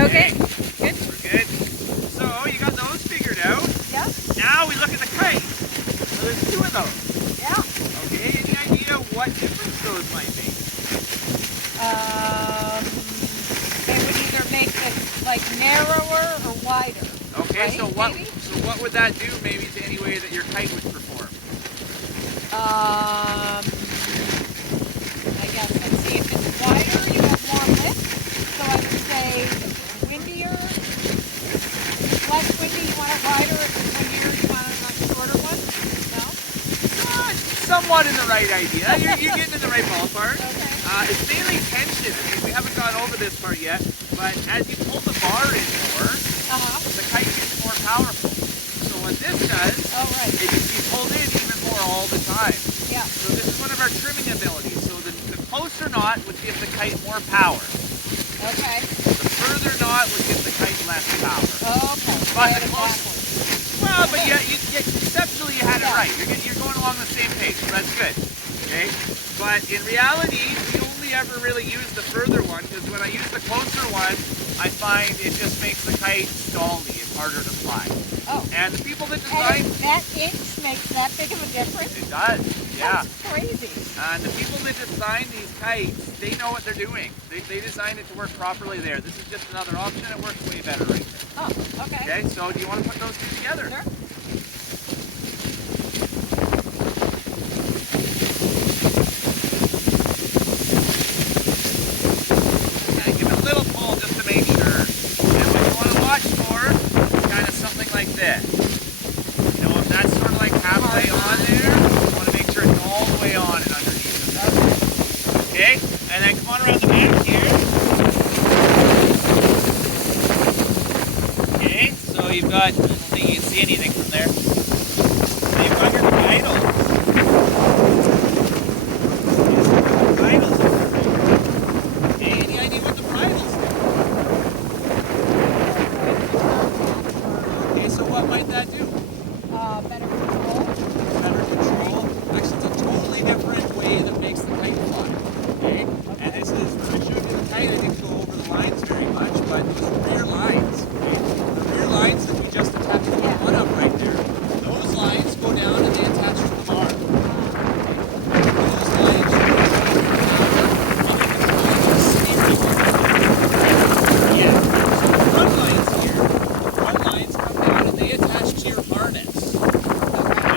Okay. Good. We're good. So you got those figured out. Yeah. Now we look at the kite. So there's two of those. Yeah. Okay, any idea what difference those might make? They would either make it like narrower or wider. Okay, right, so what would that do maybe to any way that your kite would perform? I guess, let's see, if it's wider, you have more lift. So I would say windier, less windy, you want it wider. If it's windier, you want a much shorter one. No? Somewhat in the right idea. You're getting in the right ballpark. Okay. It's mainly tension. I mean, we haven't gone over this part yet, but as you pull the bar in more, the kite gets more powerful. So what this does, it can be pulled in even more all the time. Yeah. So this is one of our trimming abilities. So the closer knot would give the kite more power. Okay. The further knot would give the kite less power. Okay. But but conceptually you had it right. You're going along the same page, so that's good. Okay? But in reality, we only ever really use the further one, because when I use the closer one, I find it just makes the kite stally. It's harder to fly. Oh. And the people that design... And that inch makes that big of a difference? It does, yeah. That's crazy. And the people that design these kites, they know what they're doing. They designed it to work properly there. This is just another option. It works way better right there. Oh, okay. Okay, so do you want to put those two together? Sure. Okay, give it a little pull just to make sure. And what you want to watch for is kind of something like this. You know, if that's sort of like halfway on there, you want to make sure it's all the way on and underneath it. Okay, and then come on around the back here. Okay, so you've got, I don't think you can see anything from there. So you've got your bridle. Okay, any idea what the bridles do? Okay, so what might that do? Better control. Better control. Actually, it's a totally different way that makes the kite fly. Okay? And this is, I showed you the kite, I didn't go over the lines very much, but those rear lines, okay? The rear lines that we just attached to the one up right there, those lines go down and they attach to the bar. Those lines go down and they control your steering. Yeah. So the front lines here, the front lines come down and they attach to your harness. And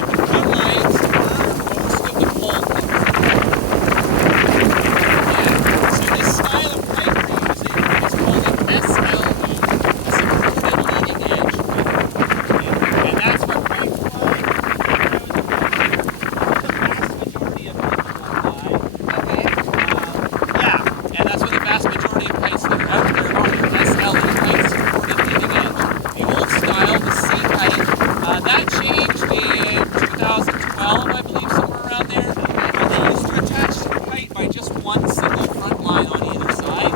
the front lines are most of the pull comes in. Yeah. So this style of kite we're using is called an SLE, a supported leading edge kite. And that's what kite flying, the vast majority of people fly. Okay. Yeah, and that's what the vast majority of kites that are out there are, SLE kites, supported leading edge. The old style, the C kite, that changed in 2012, I believe, somewhere around there. They used to attach to the kite by just one single front line on either side,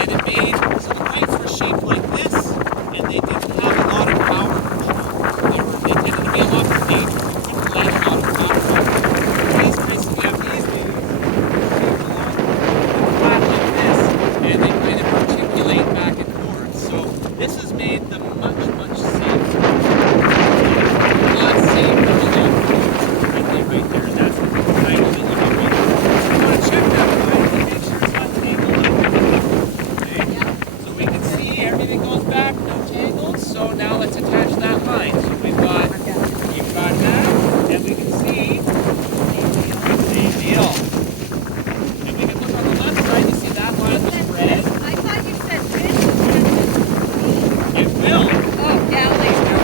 and it made, so the kites were shaped like this, and they didn't have a lot of power control. They tended to be a lot more dangerous. You couldn't land a lot of power on them. These kites that we have these days, they're shaped along flat like this, and they kind of articulate back and forth. So this has made them much, much safer. A lot safer along the friendly right there, and that's the triangle that you get right there. So you want to check that line and make sure it's not tangled up. Okay? So we can see everything goes back, no tangles. So now let's attach that line. So you've got that, and we can see same deal. And we can look on the left side to see that line was red. I thought you said this. It will. Oh, down later.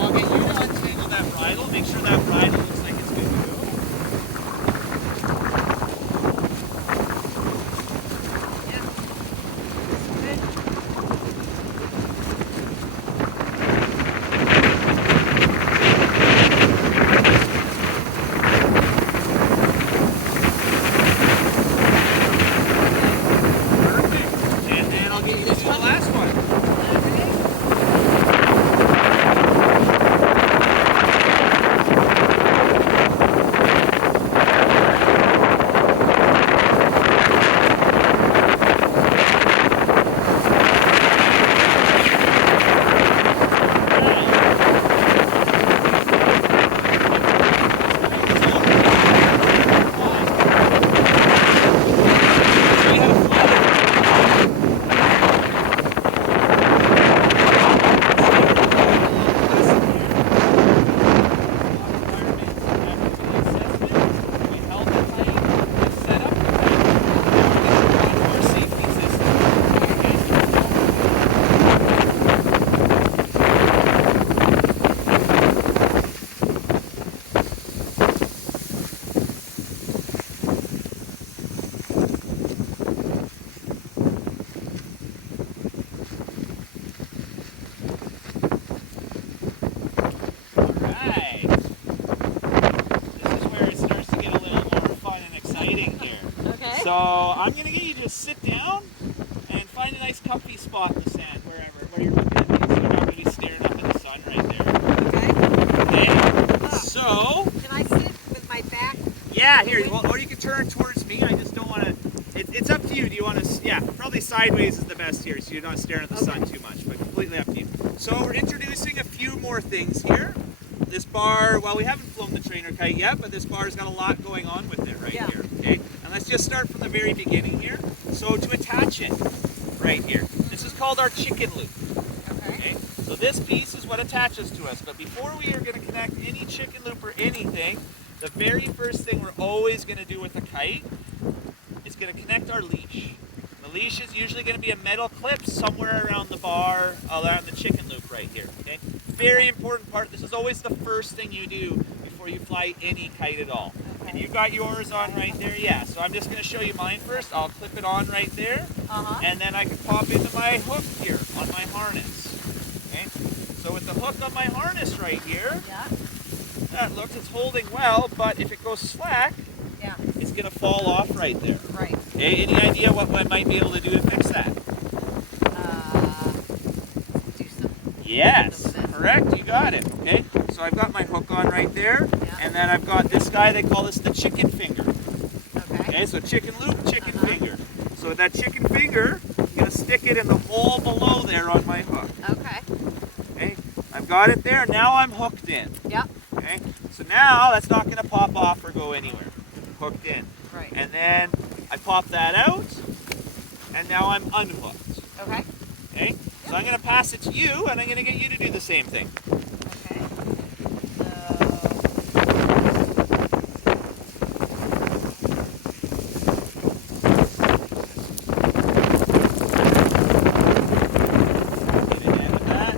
I'll get you to untangle that bridle. Make sure that bridle looks like it's good. I'm going to get you to sit down and find a nice comfy spot in the sand, where you're looking at me, so you're not going to be staring up at the sun right there. Okay. So. Can I sit with my back? Yeah, here. Well, or you can turn towards me. I just don't want to. It's up to you. Do you want to? Yeah, probably sideways is the best here, so you're not staring at the sun too much. But completely up to you. So we're introducing a few more things here. This bar. Well, we haven't flown the trainer kite yet, but this bar's got a lot going on with it right here. Okay. And let's just start from the very beginning here. So to attach it, right here. This is called our chicken loop. Okay. So this piece is what attaches to us. But before we are going to connect any chicken loop or anything, the very first thing we're always going to do with a kite is going to connect our leash. The leash is usually going to be a metal clip somewhere around the bar, around the chicken loop right here. Okay. Very important part. This is always the first thing you do before you fly any kite at all. And you've got yours on right there, yeah. So I'm just going to show you mine first. I'll clip it on right there, and then I can pop into my hook here on my harness. Okay. So with the hook on my harness right here, that looks, it's holding well, but if it goes slack, it's going to fall off right there. Right. Okay. Any idea what I might be able to do to fix that? Do something. Yes, correct. You got it. Okay. So I've got my hook on right there, and then I've got this guy. They call this the chicken finger. Okay. So chicken loop, chicken finger. So with that chicken finger, I'm gonna stick it in the hole below there on my hook. Okay. I've got it there. Now I'm hooked in. Okay. So now that's not gonna pop off or go anywhere. Hooked in. Right. And then I pop that out, and now I'm unhooked. Okay. So I'm going to pass it to you, and I'm going to get you to do the same thing. Get a hand with that.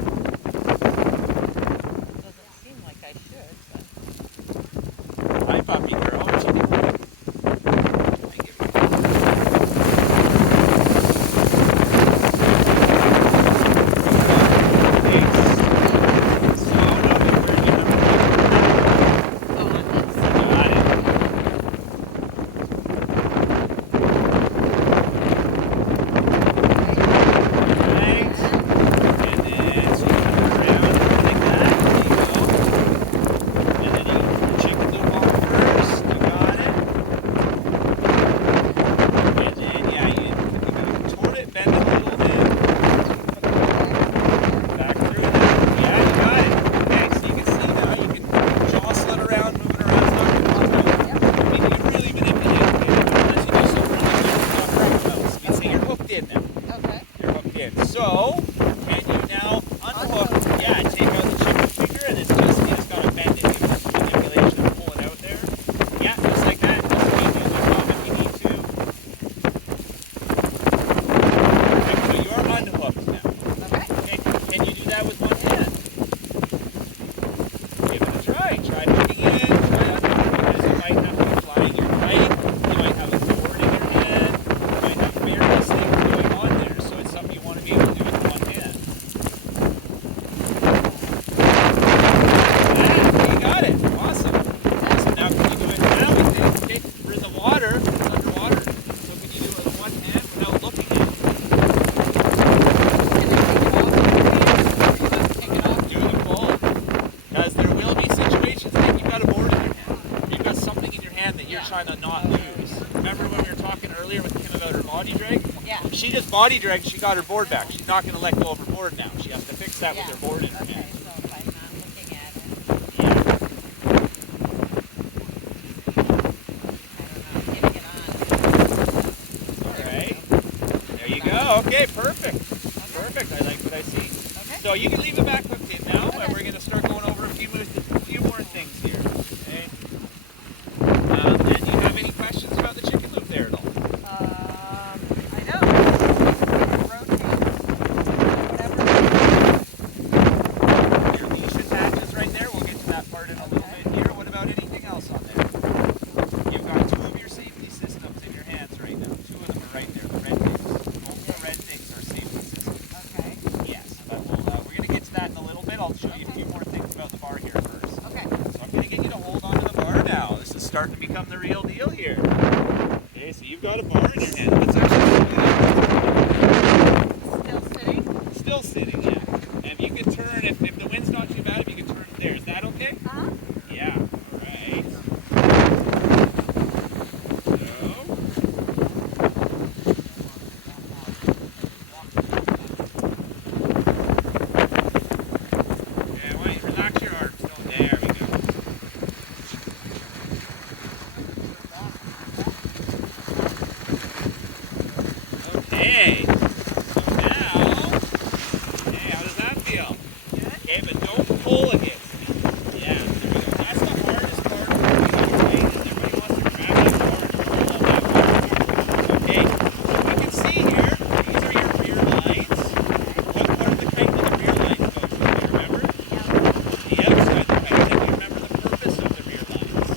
Doesn't seem like I should, but... Hi, puppy girl. What you doing? So, can you now unhook? Yeah, take out the chicken finger, and it's got to bend it. Give it some manipulation and pull it out there. Yeah, just like that. Just leave the other top if you need to. Okay, so you're unhooked now. Okay, can you do that with one hand? Give it a try. Try hooking in, try unhooking, because you might have to be flying your kite. You might have a board in your hand. You might have various things going on there, so it's something you want to be able to do with one hand. Yeah, you got it. Awesome. Awesome. Now can you do it now? Okay, we're in the water. It's underwater. So can you do it with one hand without looking at it? Take it off. Do the pull. Because there will be situations that you've got a board in your hand. You've got something in your hand that you're trying to not lose. Remember when we were talking earlier with Kim about her body drag? Yeah. She just body dragged, she got her board back. She's not going to let go of her board now. She has to fix that with her board in her hand. So if I'm not looking at it, Yeah. I don't know, getting it on. Alright. There you go. Okay, perfect. Perfect. I like what I see. So you can leave it back hooked in now, and we're going to start going over a few more things here. Okay. And do you have any questions about the chicken loop there at all? I know. Rotate. Whatever. Your leash attaches right there. We'll get to that part in a little bit here. What about anything else on there? You've got two of your safety systems in your hands right now. Two of them are right there. The red things. Both the red things are safety systems. Okay. Yes, but we're going to get to that in a little bit. I'll show you a few more things about the bar here first. Okay. So I'm going to get you to hold on to the bar now. This is starting to become the real deal here. Okay, Okay, so you've got a bar in your hand. Let's actually Still sitting? still sitting, yeah. And you can turn, if the wind's not too bad, if you can turn it there. Is that okay? Uh-huh. Yeah, right. So, okay, I want you to relax your arms. Don't, there we go. Okay, so now, hey, how does that feel? Good. Okay, but don't pull against me. Yeah, there we go. That's the hardest part for me, okay? Is everybody wants to grab that bar and pull on that bar. Okay, so you can see here, these are your rear lines. What part of the kite do the rear lines go to? Do you remember? The outside of the kite. Do you remember the purpose of the rear lines?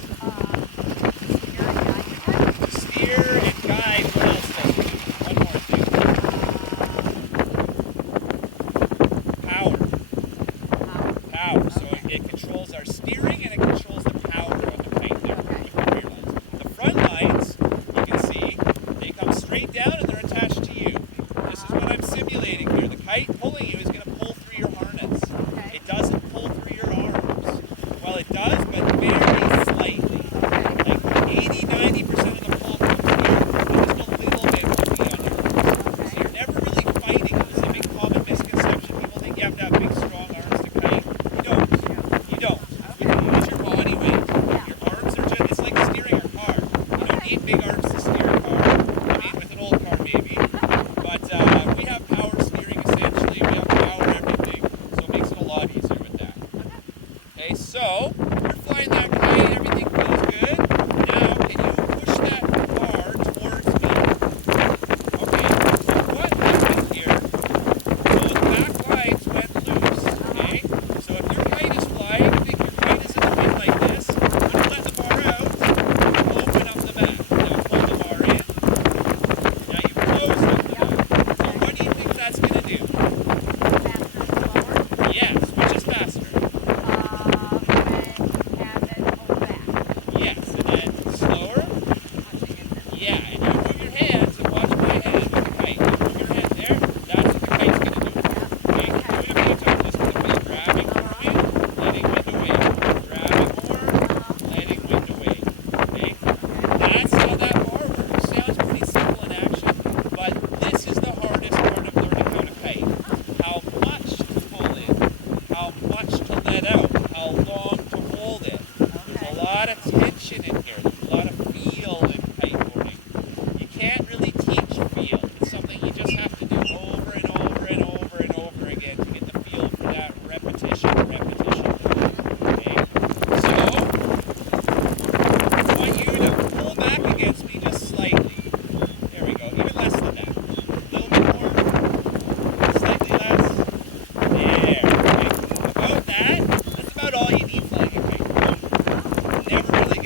To steer and guide. What else does it do? One more thing. Power. Power. So it controls our steering and it controls the power on the kite there with the rear lines. The front lines, you can see, they come straight down and they're attached to you. This is what I'm simulating here. The kite pulling you is going to pull through your harness. Okay. It doesn't pull through your arms. Well, it does, but very slightly. Like 80, 90% of the pull comes here, and just a little bit will be on your arms. So you're never really fighting. This is a big common misconception. People think you have to have big, strong arms to kite. You don't. You don't. You can use your body weight. Your arms are just, it's like steering a car. You don't need big arms to steer a car. I mean, with an old car maybe. But we have power steering essentially. We have power everything. So it makes it a lot easier with that. Okay, so you're flying that kite, everything feels good. Now, can you push that bar towards me? Okay, so what happened here? Those back lines went loose, okay? So if your kite is flying, think your kite is in the wind like this, when you let the bar out, open up the back. Now pull the bar in. Now you close up the back. So what do you think that's going to do? Yes, which is faster? Yes, and then slower? Yeah, and you move your hands and watch my hand with the kite. You move your hand there, that's what the kite's going to do. Okay, do it a few times. It's going to be grabbing for me, letting wind away. Grabbing more, letting wind away. Okay? That's how that bar works. Sounds pretty simple in action, but this is the hardest part of learning how to kite. How much to pull in, how much to let out, how long to hold it. There's a lot of tension in here. There's a lot of feel in kiteboarding. You can't really teach feel. It's something you just have to do over and over and over and over again to get the feel for that repetition. Okay? So, I want you to pull back against me just slightly. There we go. Even less than that. A little bit more. Slightly less. There. Okay. About that. That's about all you need flying a kite. Never really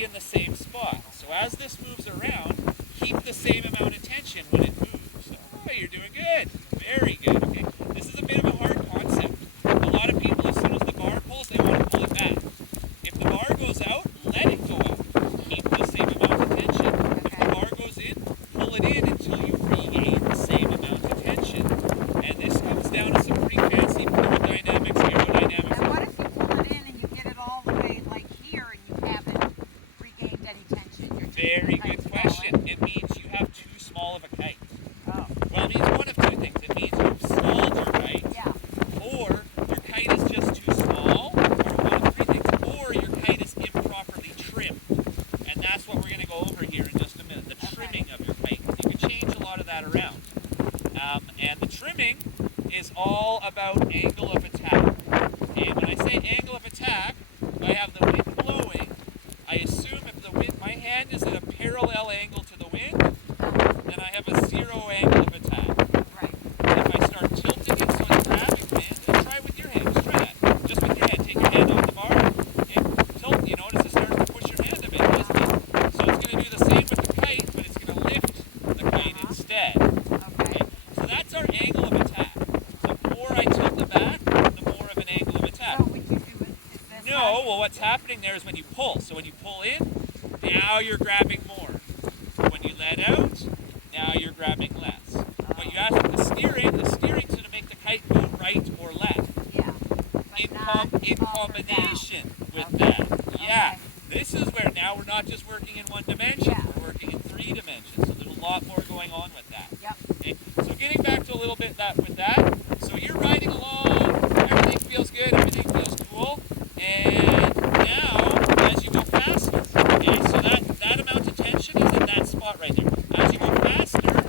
be in the same spot. So as this moves around, keep the same amount of tension when it moves. Oh, you're doing good. Very good. Okay. This is a bit of a hard concept. A lot of people, as soon as the bar pulls, they want to pull it back. If the bar goes out, let it go out. Keep the same amount of tension. If the bar goes in, pull it in until you regain the same amount of tension. And this comes down to some pretty fancy fluid aerodynamics. And what if you pull it in and you get it all the way like here and you haven't regained any tension? Very good question. It means you have too small of a kite. Oh. Well, it means one of two things. It means you've stalled your kite, Yeah. or your kite is just too small, or one of three things, or your kite is improperly trimmed. And that's what we're going to go over here in just a minute, the trimming of your kite. You can change a lot of that around. And the trimming is all about angle of attack. Okay, when I say angle of attack, I have the wind blowing. I assume if the wind, my hand is at a parallel angle to the wind, then I have a 0 angle of attack. Right. If I start tilting it so it's grabbing wind, and try with your hand, just try that. Just with your hand, take your hand off the bar, okay, tilt, you notice it starts to push your hand a bit, doesn't it? So it's going to do the same with the kite, but it's going to lift the kite instead. Okay. So that's our angle of attack. The more I tilt the back, the more of an angle of attack. So would you do it? Is this No, well what's happening there is when you pull. So when you pull in, now you're grabbing more. When you let out, now you're grabbing less. But you ask with the steering's going to make the kite go right or left. Yeah. But In not combination with Okay. that. Yeah. Okay. This is where now we're not just working in one dimension, Yeah. we're working in 3 dimensions. So there's a lot more going on with that. Yep. Okay. So getting back to a little bit with that. So you're riding along, everything feels good, everything feels cool. And now, as you go faster, okay, so that amount of tension is in that spot right there. As you go faster,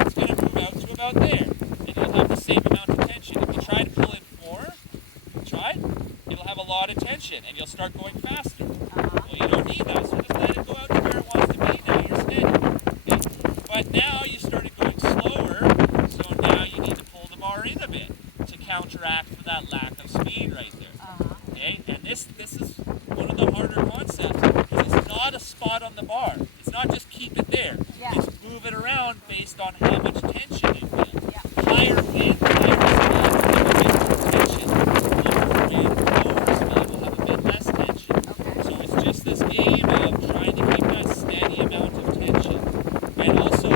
it's going to move out to about there. And you'll have the same amount of tension. If you try to pull in more, it'll have a lot of tension and you'll start going faster. Well, you don't need that, so just let it go out to where it wants to be. Now you're steady. Okay? But now you started going slower, so now you need to pull the bar in a bit to counteract for that lack of speed right there. Okay? And this is one of the harder concepts because it's not a spot on the bar. It's not just keep it there. Yeah. It's move it around based on how much tension you feel. Yeah. Higher wind, higher speed, will have a bit more tension. Lower wind, lower speed will have a bit less tension. Okay. So it's just this game of trying to keep that steady amount of tension. And also,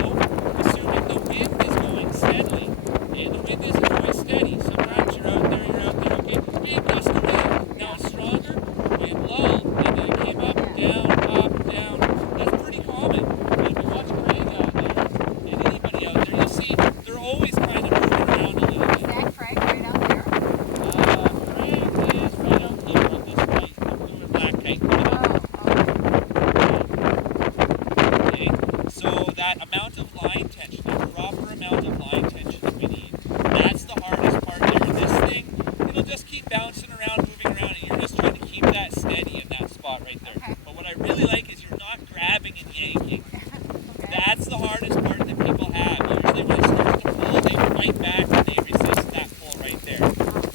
assuming the wind is going steadily. Okay, the wind isn't going steady. Sometimes you're out there, okay, hey, gust of wind. Now it's stronger, wind lull. And then it came up, down. That's pretty common. And if you watch Craig out there, and anybody out there, you'll see they're always kind of moving around a little Is bit. that Craig right out there? Craig is right out there on this kite, the blue and black kite. Okay, so that amount of line tension, that proper amount of line tension that we need, that's the hardest part there. This thing, it'll just keep bouncing around, moving around, and you're just trying to keep that steady in that spot right there. Okay. But what I really like is you're not grabbing and yanking. Okay. That's the hardest part that people have. Usually when it starts to pull, they fight back and they resist that pull right there.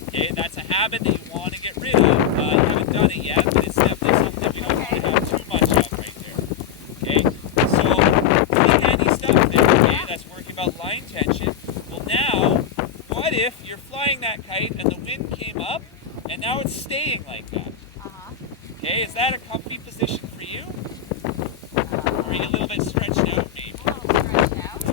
Okay, that's a habit that you want to get rid of. You haven't done it yet, but it's definitely something that we don't want to have too much of right there. Okay, so pretty handy stuff there. Okay, that's working about line tension. Well, now, what if you're flying that kite and the wind came up and now it's staying like that? Okay, is that a comfy position for you? Or are you a little bit stretched out maybe?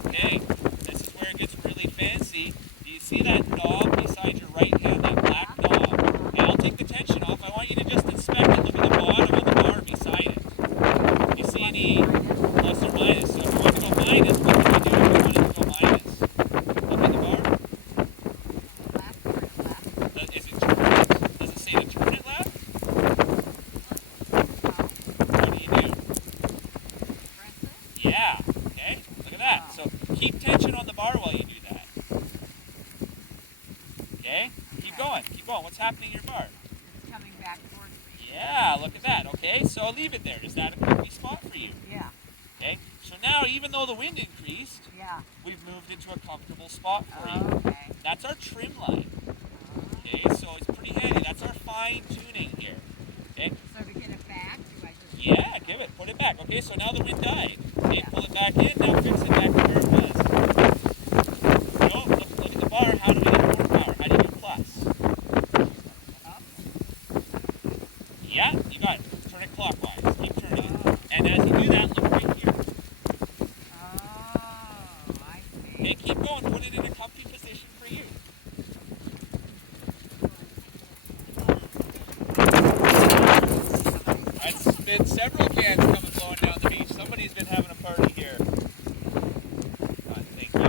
Okay, this is where it gets really fancy. Do you see that knob beside your right hand, that black knob? Okay, I'll take the tension off. I want you to just inspect it. Look at the bottom of the bar beside it. Do you see any plus or minus? So if you want to go minus, what can you do if you wanted to go minus? Look at the bar. Is it turn it? Does it say to turn it left? What do you do? Yeah, okay, look at that. So keep tension on the bar while you do that. Okay, keep going. What's happening in your bar? It's coming back towards me. Yeah, look at that. Okay, so I'll leave it there. Is that a comfy spot for you? Yeah. Okay, so now even though the wind increased, Yeah. we've moved into a comfortable spot for you. Okay. That's our trim line. Okay, so it's pretty handy. That's our fine tuning here. Okay, So to get it back, do I just... yeah, give it. Okay, so now the wind died. Okay, pull it back in, now fix it back to where it was. No, look at the bar. How do we get more power? How do you do plus? Yeah, you got it. Turn it clockwise. Keep turning it. And as you do that, look right here. Oh, I see. Okay, keep going. Put it in a comfy position for you. It's been several cans coming blowing down the beach. Somebody's been having a party here. Thank you.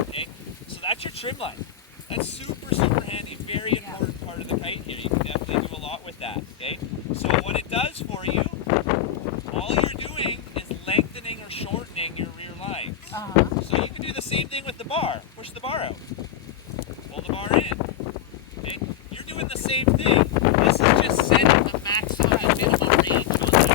Okay, so that's your trim line. That's super, super handy. Very important part of the kite here. You can definitely do a lot with that. Okay, so what it does for you, all you're doing is lengthening or shortening your rear lines. So you can do the same thing with the bar. Push the bar out. Pull the bar in. Okay, you're doing the same thing. This is just setting the maximum and minimum range on that.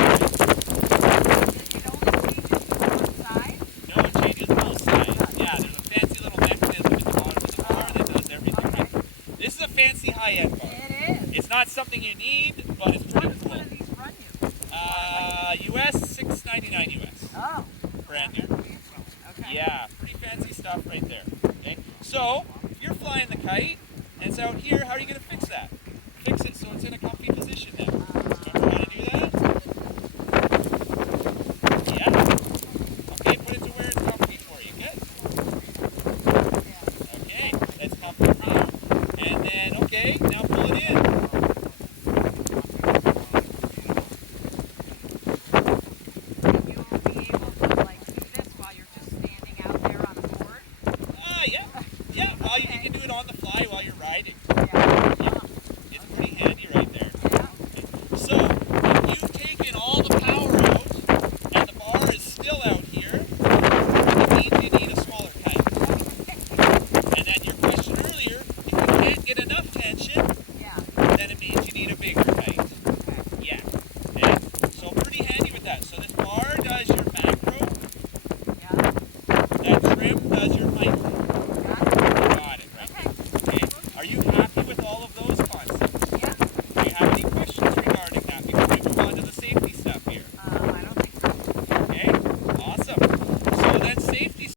It only changes one side? No, it changes both sides. Yeah, there's a fancy little mechanism at the bottom of the bar that does everything right. This is a fancy high-end bar. It is. It's not something you need, but it's pretty cool. What do these run you? US $6.99 US. Oh. Brand new. Okay. Yeah, pretty fancy stuff right there. Okay, so if you're flying the kite and it's out here, how are you going to fix that? Fix it so it's in a comfy position then.